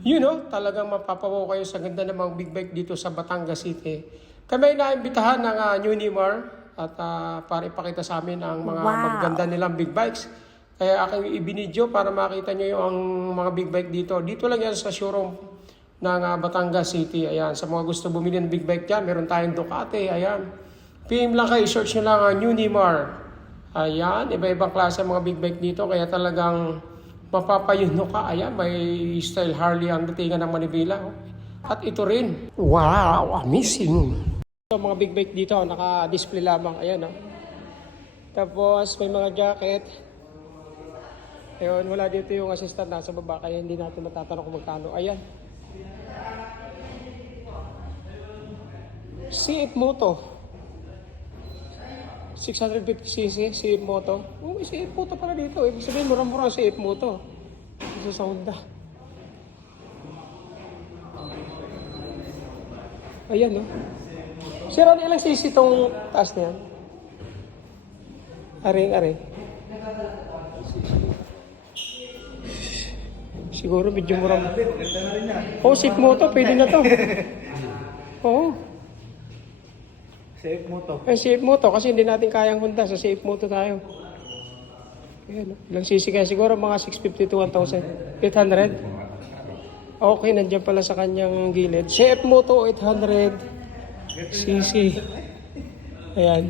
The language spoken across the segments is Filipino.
Yun know, talagang mapapawaw kayo sa ganda ng mga big bike dito sa Batangas City. Kami ay naimbitahan ng Unimar at para ipakita sa amin ang mga maganda nilang big bikes. Kaya aking ibinidyo para makita nyo yung mga big bike dito. Dito lang yan sa showroom ng Batangas City. Ayan, sa mga gusto bumili ng big bike dyan, meron tayong Ducati. Ayan, PM lang kayo, search nyo lang ang Unimar. Ayan, iba-ibang klase mga big bike dito. Kaya talagang mapapayuno ka. Ayan, may style Harley ang datingan ng Manibela. At ito rin. Wow, amazing. So, mga big bike dito, naka-display lamang. Ayan, oh. Tapos, may mga jacket. Ayun, wala dito yung assistant nasa baba. Kaya hindi natin matatanong kung magkano. Ayan. CF Moto. 650cc, CF Moto. Oh, may CF Moto pala dito. Ibig sabihin, murang-mura ang CF Moto. Isa sa Honda. Ayan, no? Sir, ano ilang cc itong taas na yan? Aring. Siguro medyo murang. Oh, CF Moto, pwede na to. Oo. CF Moto. CF Moto kasi hindi natin kayang Honda. Sa CF Moto tayo. Ayan, ilang cc kaya? Siguro mga 650 to 1,800. Okay, nandiyan pala sa kanyang gilid. CF Moto 800 cc. Ayan.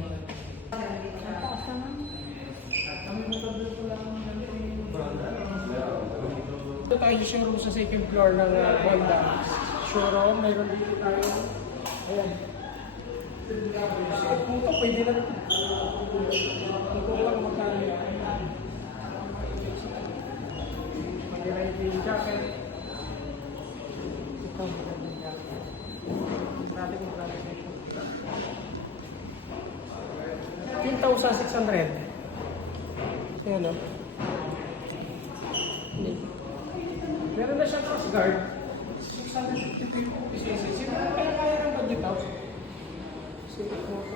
Ito tayo sa showroom sa second floor ng Honda. Showroom, mayroon dito tayo. Ayan. CF Moto, pwede na rin. Ito lang magkano yan. Mag-ride yung jacket. Ito, magandang jacket. Grabe mo, grabe sa ito. 10,600. Ayan, o. Meron na siyang cross guard. 650 cc. Sino kaya ng budget out? CF Moto,